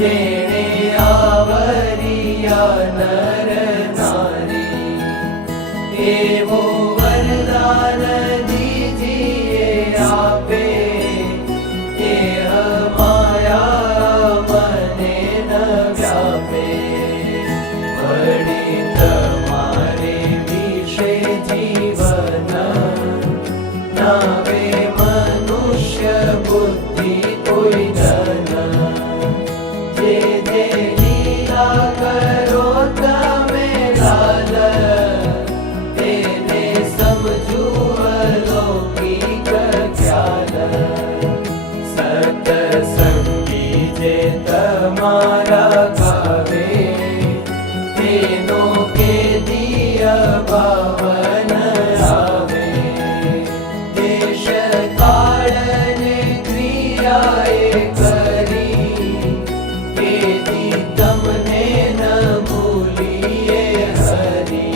જેણે આવરિયા નર નારી, એવો વરદાન દીજીએ આપે, એહ માયા મને ન વ્યાપે. વળી તમારે વિશે જીવન નાવે મનુષ્ય બુદ્ધિ કોઈ ધન. જે જે લીલા કરો તમે લાલ, તેને સમજુ અલૌકિક ખ્યાલ. સતસંગી જે તમારા ગાવે, તેનો કેદીય ભાવન આવે. દેશ કાળ ને ક્રિયાએ કરી, કેદી તમને ન ભૂલીએ હરી.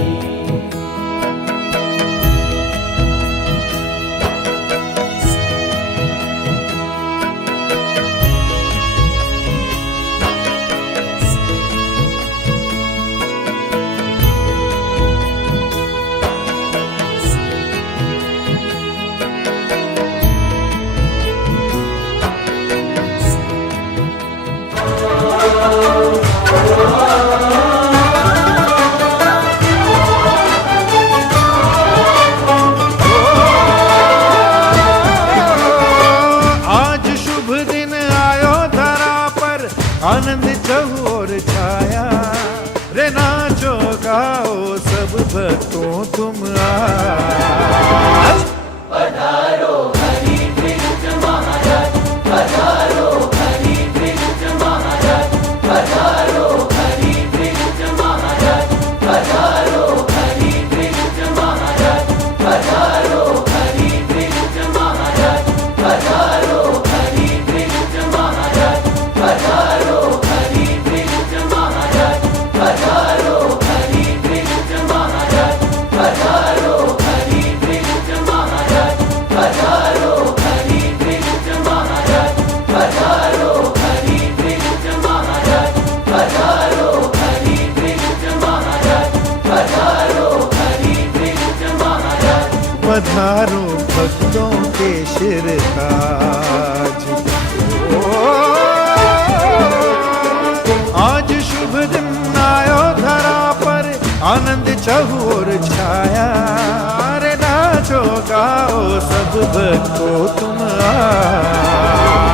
आज शुभ दिन आयो धरा पर, आनंद चहुर छाया. रे नाचो गाओ सब भक्तों तुम आज. પધારો હરિ દ્વિજ મહારાજ, પધારો હરિ દ્વિજ મહારાજ, પધારો હરિ દ્વિજ મહારાજ, પધારો હરિ દ્વિજ મહારાજ, પધારો હરિ દ્વિજ મહારાજ, પધારો હરિ દ્વિજ મહારાજ, પધારો હરિ દ્વિજ મહારાજ, પધારો હરિ દ્વિજ મહારાજ, પધારો હરિ દ્વિજ મહારાજ, પધારો હરિ દ્વિજ મહારાજ, પધારો હરિ દ્વિજ મહારાજ, પધારો હરિ દ્વિજ મહારાજ, પધારો હરિ દ્વિજ મહારાજ. पधारो भक्तों के शिरताज. ओ, आज शुभ दिन आयो धरा पर, आनंद चहुर छाया. रे नाचो गाओ सब भक्तों तुम आज.